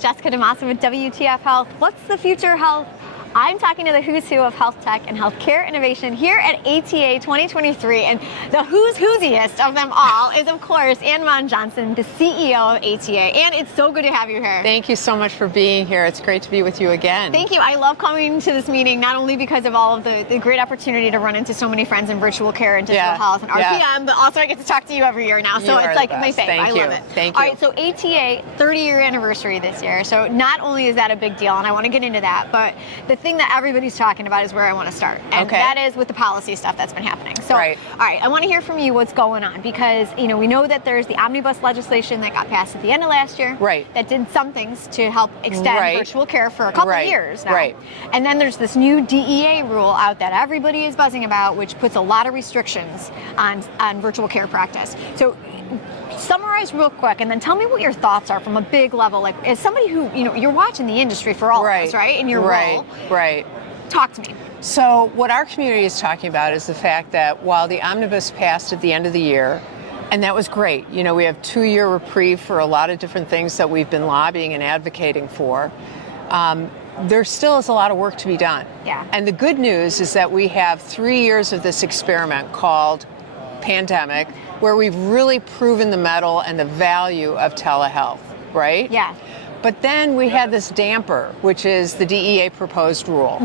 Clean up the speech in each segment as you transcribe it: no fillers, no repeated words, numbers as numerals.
It's Jessica DeMassa with WTF Health. What's the future of health? I'm talking to the who's who of health tech and healthcare innovation here at ATA 2023, and the who's whoosiest of them all is, of course, Mond, the CEO of ATA. And it's so good to have you here. Thank you so much for being here. It's great to be with you again. Thank you. I love coming to this meeting, not only because of all of the great opportunity to run into so many friends in virtual care and digital health and RPM, but also I get to talk to you every year now. So it's like my favorite. I love it. Thank you. All right, so ATA 30-year anniversary this year. So not only is that a big deal, and I want to get into that, but the thing that everybody's talking about is where I want to start. And that is with the policy stuff that's been happening. So, all right, I want to hear from you what's going on, because, you know, we know that there's the omnibus legislation that got passed at the end of last year. That did some things to help extend virtual care for a couple of years now. And then there's this new DEA rule out that everybody is buzzing about, which puts a lot of restrictions on virtual care practice. So summarize real quick, and then tell me what your thoughts are from a big level. Like, as somebody who, you know, you're watching the industry for all of us, right? In your role. Talk to me. So what our community is talking about is the fact that while the omnibus passed at the end of the year, and that was great, you know, we have 2-year reprieve for a lot of different things that we've been lobbying and advocating for, there still is a lot of work to be done. And the good news is that we have 3 years of this experiment called pandemic, where we've really proven the mettle and the value of telehealth, right? But then we had this damper, which is the DEA Proposed Rule.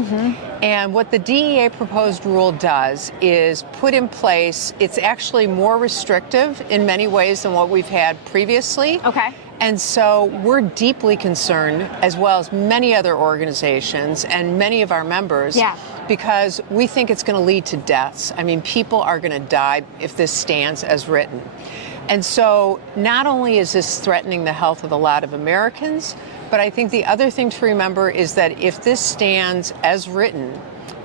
And what the DEA Proposed Rule does is put in place, it's actually more restrictive in many ways than what we've had previously. And so we're deeply concerned, as well as many other organizations and many of our members, because we think it's going to lead to deaths. I mean, people are going to die if this stands as written. And so not only is this threatening the health of a lot of Americans, but I think the other thing to remember is that if this stands as written,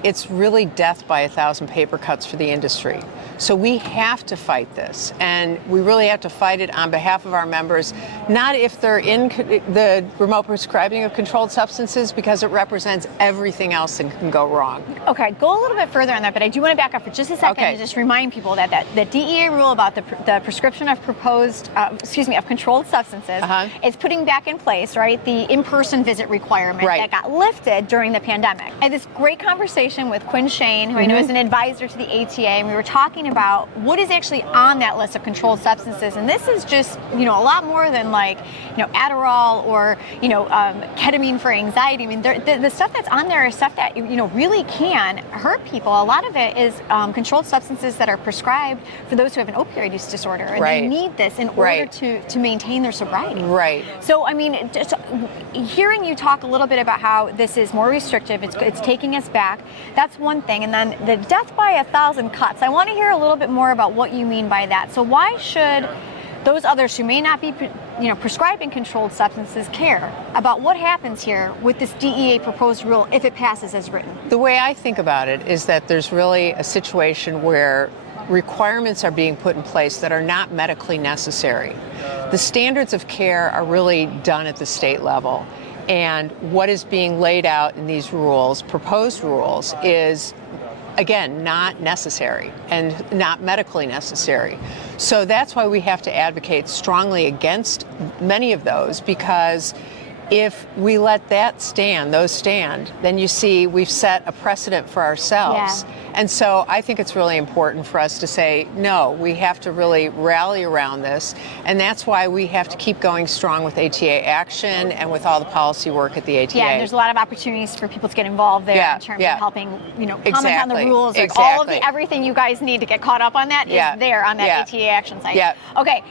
it's really death by 1,000 paper cuts for the industry. So we have to fight this, and we really have to fight it on behalf of our members, not if they're in the remote prescribing of controlled substances, because it represents everything else that can go wrong. Go a little bit further on that, but I do want to back up for just a second and just remind people that the DEA rule about the prescription of of controlled substances is putting back in place, right, the in-person visit requirement that got lifted during the pandemic. I had this great conversation with Quinn Shane, who I know is an advisor to the ATA, and we were talking about what is actually on that list of controlled substances. And this is just, you know, a lot more than, like, you know, Adderall or, you know, ketamine for anxiety. I mean, the stuff that's on there is stuff that, you know, really can hurt people. A lot of it is controlled substances that are prescribed for those who have an opioid use disorder, and they need this in order to maintain their sobriety. So, I mean, just hearing you talk a little bit about how this is more restrictive, it's taking us back, that's one thing. And then the death by 1,000 cuts, I want to hear a little bit more about what you mean by that. So why should those others who may not be, you know, prescribing controlled substances care about what happens here with this DEA proposed rule if it passes as written? The way I think about it is that there's really a situation where requirements are being put in place that are not medically necessary. The standards of care are really done at the state level. And what is being laid out in these rules, proposed rules, is, again, not necessary and not medically necessary. So that's why we have to advocate strongly against many of those, because if we let that stand, then you see we've set a precedent for ourselves. And so I think it's really important for us to say, no, we have to really rally around this. And that's why we have to keep going strong with ATA Action and with all the policy work at the ATA. And there's a lot of opportunities for people to get involved there in terms of helping, you know, comment on the rules. Like all of everything you guys need to get caught up on that is there on that ATA Action site. Okay.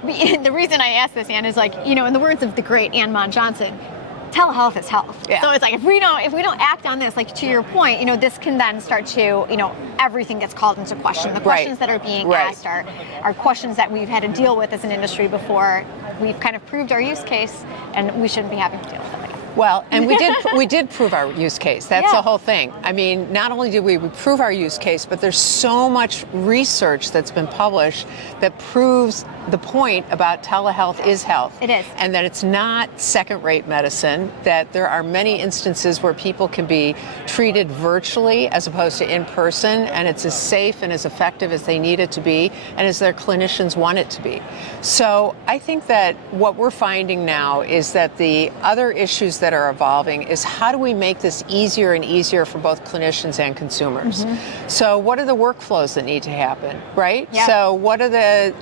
The reason I ask this, Ann, is, like, you know, in the words of the great Mond, telehealth is health. So it's like, if we don't act on this, like, to your point, you know, this can then start to, you know, everything gets called into question. The questions that are being asked are questions that we've had to deal with as an industry before. We've kind of proved our use case, and we shouldn't be having to deal with them again. Well, and we did prove our use case. That's the whole thing. I mean, not only did we prove our use case, but there's so much research that's been published that proves the point about telehealth is health. It is. And that it's not second-rate medicine, that there are many instances where people can be treated virtually as opposed to in person, and it's as safe and as effective as they need it to be and as their clinicians want it to be. So I think that what we're finding now is that the other issues that are evolving is how do we make this easier and easier for both clinicians and consumers? So what are the workflows that need to happen, right? Yeah. So what are the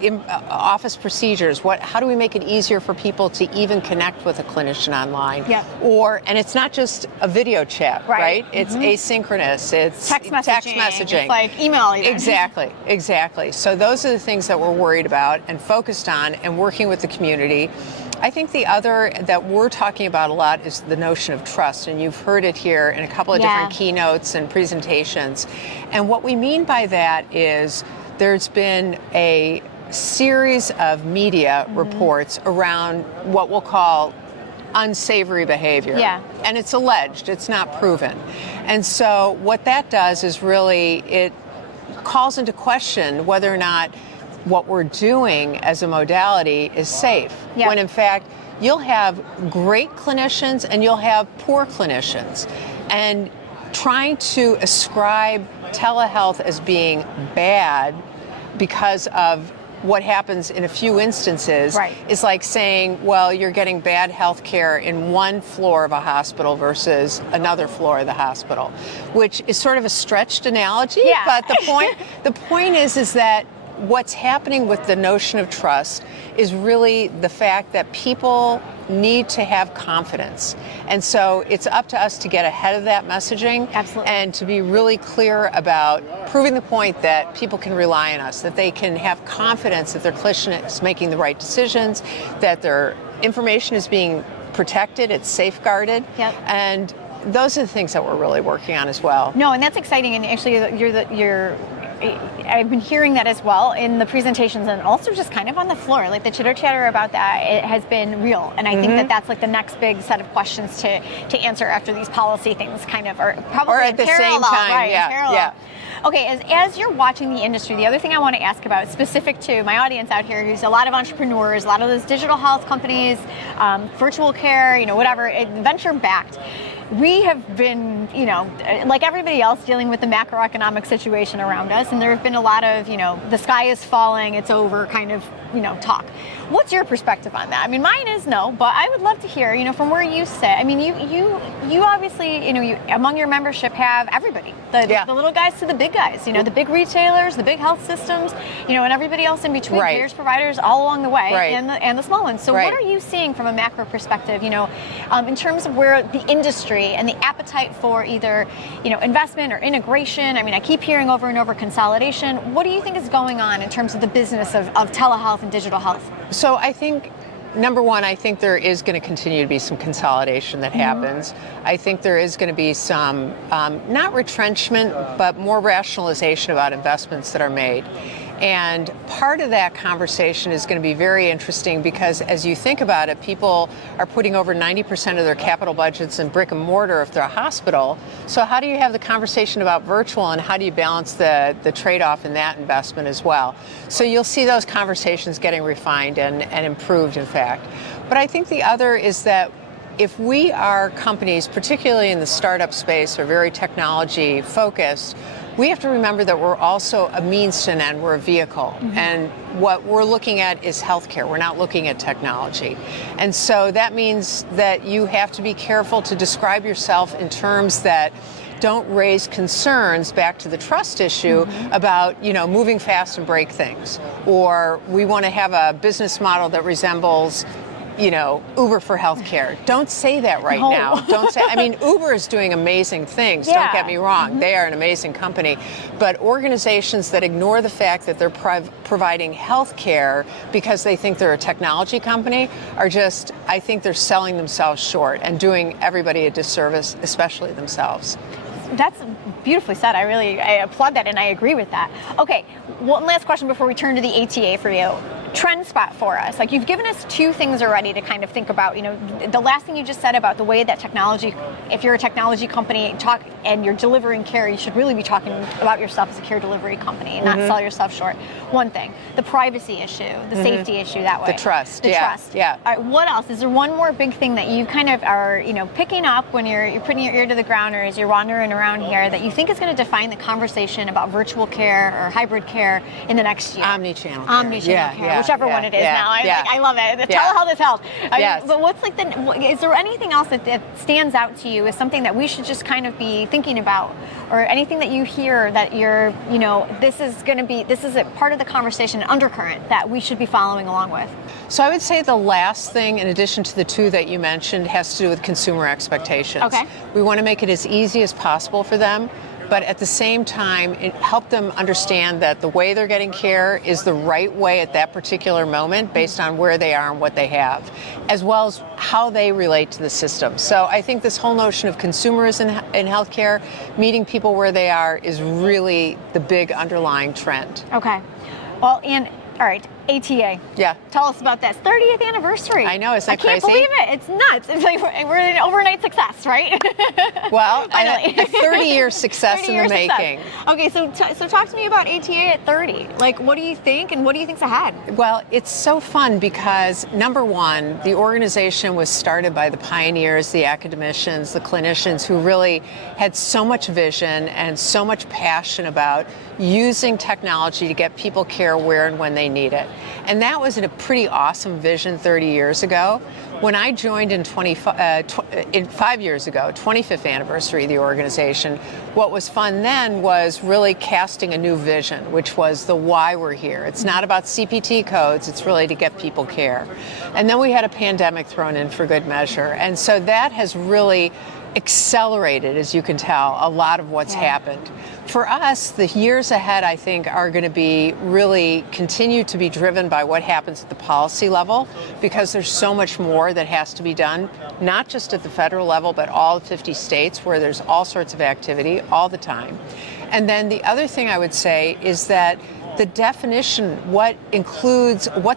office procedures? How do we make it easier for people to even connect with a clinician online? Yeah. And it's not just a video chat, right? It's asynchronous. It's text messaging. It's like email even. Exactly. So those are the things that we're worried about and focused on and working with the community. I think the other that we're talking about a lot is the notion of trust, and you've heard it here in a couple of different keynotes and presentations. And what we mean by that is there's been a series of media reports around what we'll call unsavory behavior. Yeah. And it's alleged, it's not proven. And so what that does is really it calls into question whether or not what we're doing as a modality is safe. Yeah. When in fact, you'll have great clinicians and you'll have poor clinicians. And trying to ascribe telehealth as being bad because of what happens in a few instances is like saying, well, you're getting bad health care in one floor of a hospital versus another floor of the hospital, which is sort of a stretched analogy. Yeah. But the point is that what's happening with the notion of trust is really the fact that people need to have confidence. And so it's up to us to get ahead of that messaging. Absolutely. And to be really clear about proving the point that people can rely on us, that they can have confidence that their clinician is making the right decisions, that their information is being protected, it's safeguarded. Yep. And those are the things that we're really working on as well. No, and that's exciting. And actually, I've been hearing that as well in the presentations and also just kind of on the floor. Like the chitter chatter about that, it has been real. And I think that that's like the next big set of questions to answer after these policy things kind of are probably or at the parallel, same time. right? Yeah. Okay, as you're watching the industry, the other thing I want to ask about, specific to my audience out here, who's a lot of entrepreneurs, a lot of those digital health companies, virtual care, whatever, venture-backed. We have been, like everybody else, dealing with the macroeconomic situation around us, and there have been a lot of, the sky is falling, it's over kind of, talk. What's your perspective on that? I mean, mine is no, but I would love to hear, from where you sit. I mean, you obviously, you among your membership have everybody, the little guys to the big guys, the big retailers, the big health systems, and everybody else in between, payers, providers, all along the way, and the small ones. So what are you seeing from a macro perspective, in terms of where the industry and the appetite for either, investment or integration? I mean, I keep hearing over and over consolidation. What do you think is going on in terms of the business of telehealth and digital health? So I think, number one, I think there is going to continue to be some consolidation that happens. I think there is going to be some, not retrenchment, but more rationalization about investments that are made. And part of that conversation is going to be very interesting because as you think about it, people are putting over 90% of their capital budgets in brick and mortar if they're a hospital. So how do you have the conversation about virtual and how do you balance the trade-off in that investment as well? So you'll see those conversations getting refined and improved, in fact. But I think the other is that if we are companies, particularly in the startup space, are very technology focused, we have to remember that we're also a means to an end, we're a vehicle. And what we're looking at is healthcare. We're not looking at technology. And so that means that you have to be careful to describe yourself in terms that don't raise concerns, back to the trust issue, about, moving fast and break things. Or we want to have a business model that resembles Uber for healthcare. Don't say that right now. Don't say, Uber is doing amazing things. Don't get me wrong. They are an amazing company. But organizations that ignore the fact that they're providing healthcare because they think they're a technology company are just, I think they're selling themselves short and doing everybody a disservice, especially themselves. That's beautifully said. I applaud that and I agree with that. Okay, one last question before we turn to the ATA for you. trend spot for us. Like, you've given us two things already to kind of think about. You know, the last thing you just said about the way that technology, if you're a technology company and you're delivering care, you should really be talking about yourself as a care delivery company and not sell yourself short. One thing, the privacy issue, the safety issue that way. The trust. The trust. Yeah. All right, what else? Is there one more big thing that you kind of are, picking up when you're putting your ear to the ground or as you're wandering around here that you think is going to define the conversation about virtual care or hybrid care in the next year? Omnichannel. Omnichannel care, whichever one it is now. I love it. The telehealth is health. But what's is there anything else that stands out to you as something that we should just kind of be thinking about, or anything that you hear that you're, this is a part of the conversation, an undercurrent that we should be following along with? So I would say the last thing, in addition to the two that you mentioned, has to do with consumer expectations. Okay. We want to make it as easy as possible for them, but at the same time, help them understand that the way they're getting care is the right way at that particular moment based on where they are and what they have, as well as how they relate to the system. So I think this whole notion of consumerism in healthcare, meeting people where they are, is really the big underlying trend. Okay. Well, and all right, ATA. Yeah. Tell us about this 30th anniversary. I know, isn't that crazy? I can't believe it. It's nuts. It's like we're an overnight success, right? Well, finally, a 30-year success in the making. Okay, so talk to me about ATA at 30. Like, what do you think, and what do you think's ahead? Well, it's so fun because, number one, the organization was started by the pioneers, the academicians, the clinicians who really had so much vision and so much passion about using technology to get people care where and when they need it. And that was a pretty awesome vision 30 years ago. When I joined in 5 years ago, 25th anniversary of the organization, what was fun then was really casting a new vision, which was the why we're here. It's not about CPT codes, it's really to get people care. And then we had a pandemic thrown in for good measure. And so that has really accelerated, as you can tell, a lot of what's happened. For us, the years ahead, I think, are going to be really continue to be driven by what happens at the policy level, because there's so much more that has to be done, not just at the federal level, but all 50 states where there's all sorts of activity all the time. And then the other thing I would say is that the definition, what's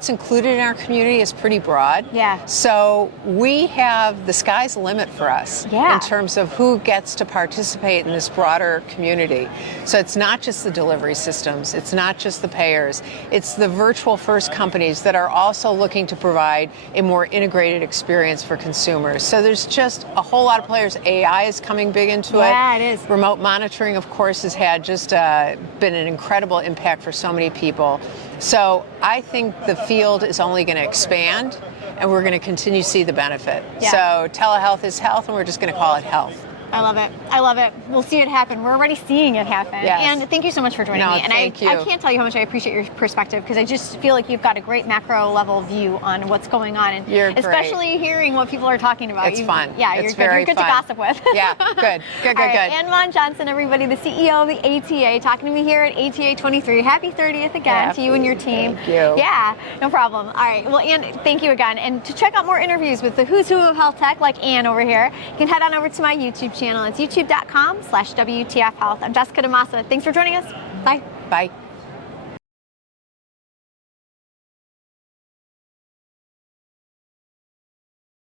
included in our community, is pretty broad. Yeah. So we have, the sky's the limit for us in terms of who gets to participate in this broader community. So it's not just the delivery systems, it's not just the payers, it's the virtual first companies that are also looking to provide a more integrated experience for consumers. So there's just a whole lot of players. AI is coming big into it. Yeah, it is. Remote monitoring, of course, has had just been an incredible impact for so many people. So I think the field is only going to expand, and we're going to continue to see the benefit. Yeah. So telehealth is health, and we're just going to call it health. I love it. I love it. We'll see it happen. We're already seeing it happen. Yes. And thank you so much for joining me. And thank you. I can't tell you how much I appreciate your perspective, because I just feel like you've got a great macro level view on what's going on, and You're especially great. Hearing what people are talking about. It's fun. Yeah, it's you're good to gossip with. Yeah, good. Good. And Mond Johnson, everybody, the CEO of the ATA, talking to me here at ATA 23. Happy 30th again to you and your team. Thank you. Yeah, no problem. All right. Well, Ann, thank you again. And to check out more interviews with the who's who of health tech, like Ann over here, you can head on over to my YouTube channel. It's youtube.com/WTF Health. I'm Jessica DeMassa. Thanks for joining us. Bye. Bye.